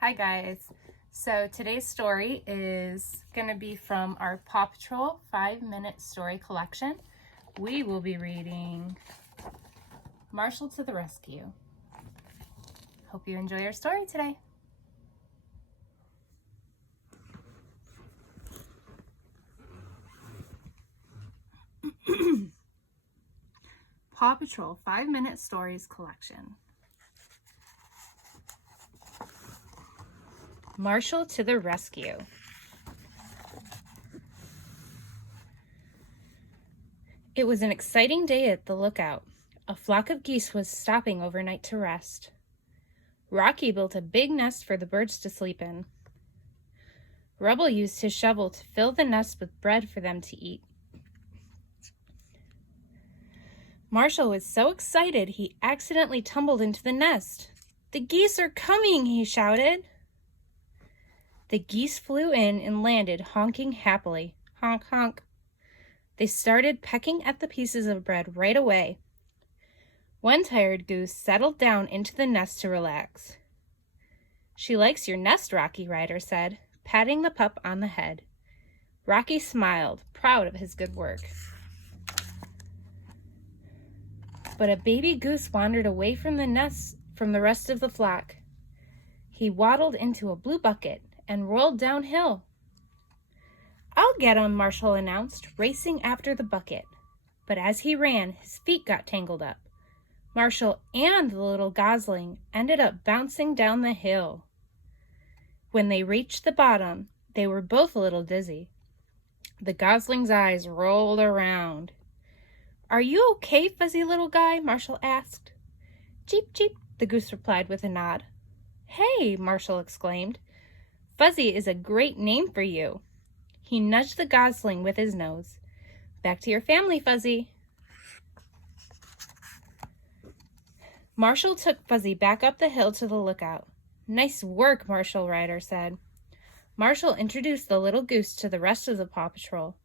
Hi guys. So today's story is going to be from our Paw Patrol 5-minute story collection. We will be reading Marshall to the Rescue. Hope you enjoy our story today. Paw Patrol 5-minute stories collection. Marshall to the rescue. It was an exciting day at the lookout. A flock of geese was stopping overnight to rest. Rocky built a big nest for the birds to sleep in. Rubble used his shovel to fill the nest with bread for them to eat. Marshall was so excited he accidentally tumbled into the nest. "The geese are coming!" he shouted. The geese flew in and landed, honking happily. Honk, honk. They started pecking at the pieces of bread right away. One tired goose settled down into the nest to relax. "She likes your nest," Rocky Ryder said, patting the pup on the head. Rocky smiled, proud of his good work. But a baby goose wandered away from the nest from the rest of the flock. He waddled into a blue bucket and rolled downhill. "I'll get him," Marshall announced, racing after the bucket. But as he ran, his feet got tangled up. Marshall and the little gosling ended up bouncing down the hill. When they reached the bottom, they were both a little dizzy. The gosling's eyes rolled around. "Are you okay, fuzzy little guy?" Marshall asked. "Cheep, cheep," the goose replied with a nod. "Hey," Marshall exclaimed. "Fuzzy is a great name for you." He nudged the gosling with his nose. "Back to your family, Fuzzy." Marshall took Fuzzy back up the hill to the lookout. "Nice work," Marshal Ryder said. Marshall introduced the little goose to the rest of the Paw Patrol.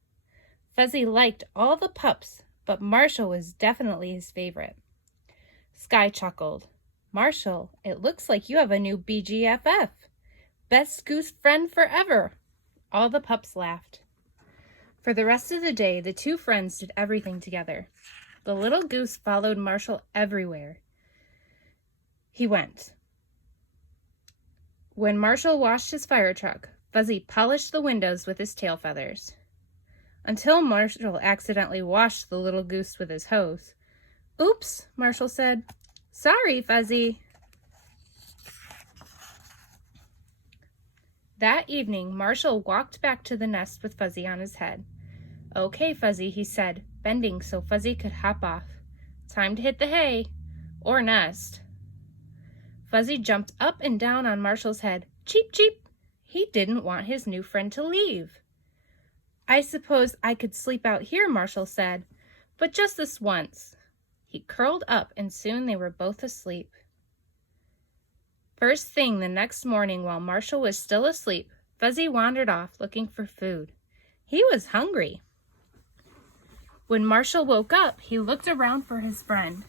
Fuzzy liked all the pups, but Marshall was definitely his favorite. Sky chuckled. "Marshall, it looks like you have a new BGFF. Best goose friend forever." All the pups laughed. For the rest of the day, the two friends did everything together. The little goose followed Marshall everywhere he went. When Marshall washed his fire truck, Fuzzy polished the windows with his tail feathers. Until Marshall accidentally washed the little goose with his hose. "Oops," Marshall said. "Sorry, Fuzzy." That evening, Marshall walked back to the nest with Fuzzy on his head. "Okay, Fuzzy," he said, bending so Fuzzy could hop off. "Time to hit the hay. Or nest." Fuzzy jumped up and down on Marshall's head. Cheep, cheep. He didn't want his new friend to leave. "I suppose I could sleep out here," Marshall said, "but just this once." He curled up and soon they were both asleep. First thing the next morning, while Marshall was still asleep, Fuzzy wandered off looking for food. He was hungry. When Marshall woke up, he looked around for his friend.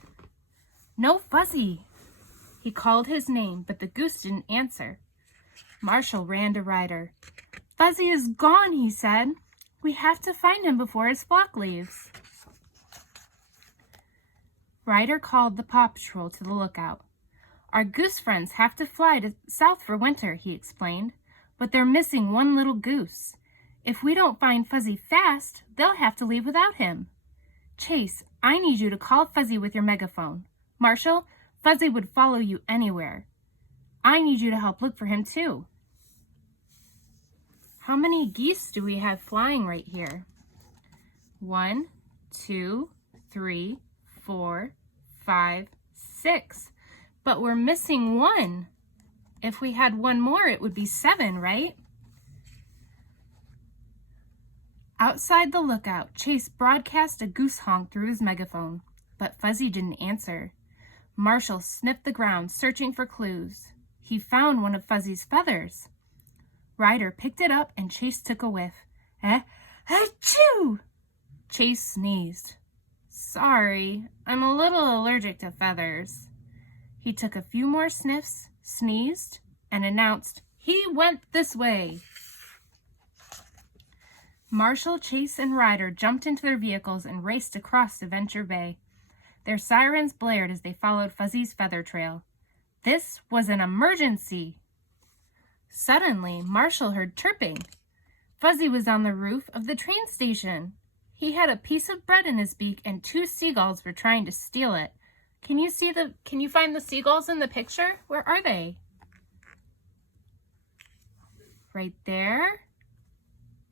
"No Fuzzy." He called his name, but the goose didn't answer. Marshall ran to Ryder. "Fuzzy is gone," he said. "We have to find him before his flock leaves." Ryder called the Paw Patrol to the lookout. "Our goose friends have to fly south for winter," he explained, "but they're missing one little goose. If we don't find Fuzzy fast, they'll have to leave without him. Chase, I need you to call Fuzzy with your megaphone. Marshall, Fuzzy would follow you anywhere. I need you to help look for him too." "How many geese do we have flying right here?" 1, 2, 3, 4, 5, 6. But we're missing one. If we had one more, it would be 7, right? Outside the lookout, Chase broadcast a goose honk through his megaphone, but Fuzzy didn't answer. Marshall sniffed the ground, searching for clues. He found one of Fuzzy's feathers. Ryder picked it up and Chase took a whiff. Achoo! Chase sneezed. "Sorry, I'm a little allergic to feathers." He took a few more sniffs, sneezed, and announced, "He went this way." Marshal, Chase, and Ryder jumped into their vehicles and raced across Adventure Bay. Their sirens blared as they followed Fuzzy's feather trail. This was an emergency. Suddenly, Marshal heard chirping. Fuzzy was on the roof of the train station. He had a piece of bread in his beak and 2 seagulls were trying to steal it. Can you find the seagulls in the picture? Where are they? Right there.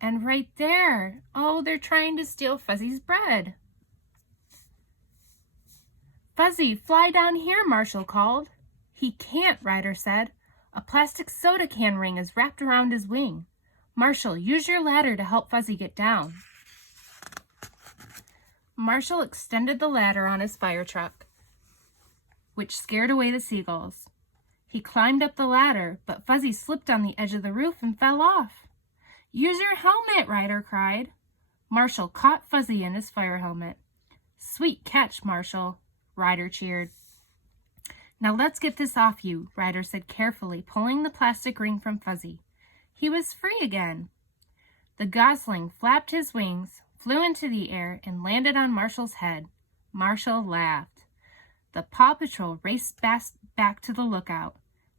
And right there. Oh, they're trying to steal Fuzzy's bread. "Fuzzy, fly down here," Marshal called. "He can't," Ryder said. "A plastic soda can ring is wrapped around his wing. Marshal, use your ladder to help Fuzzy get down." Marshal extended the ladder on his fire truck, which scared away the seagulls. He climbed up the ladder, but Fuzzy slipped on the edge of the roof and fell off. "Use your helmet," Ryder cried. Marshal caught Fuzzy in his fire helmet. "Sweet catch, Marshal," Ryder cheered. "Now let's get this off you," Ryder said carefully, pulling the plastic ring from Fuzzy. He was free again. The gosling flapped his wings, flew into the air, and landed on Marshal's head. Marshal laughed. The Paw Patrol raced back to the lookout.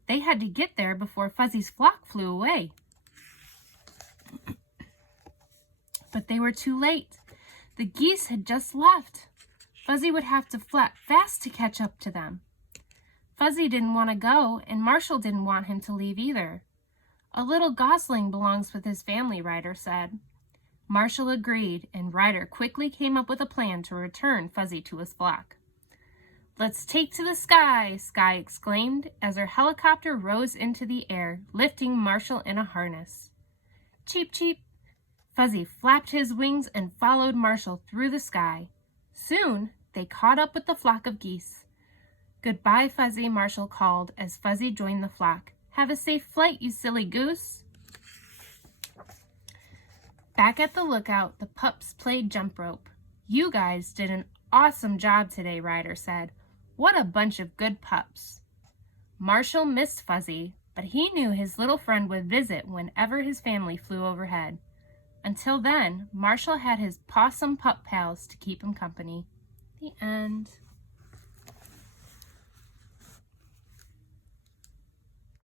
They had to get there before Fuzzy's flock flew away. But they were too late. The geese had just left. Fuzzy would have to flap fast to catch up to them. Fuzzy didn't want to go, and Marshal didn't want him to leave either. "A little gosling belongs with his family," Ryder said. Marshal agreed, and Ryder quickly came up with a plan to return Fuzzy to his flock. "Let's take to the sky," Sky exclaimed as her helicopter rose into the air, lifting Marshal in a harness. Cheep, cheep. Fuzzy flapped his wings and followed Marshal through the sky. Soon, they caught up with the flock of geese. "Goodbye, Fuzzy," Marshal called as Fuzzy joined the flock. "Have a safe flight, you silly goose." Back at the lookout, the pups played jump rope. "You guys did an awesome job today," Ryder said. "What a bunch of good pups." Marshal missed Fuzzy, but he knew his little friend would visit whenever his family flew overhead. Until then, Marshal had his possum pup pals to keep him company. The end.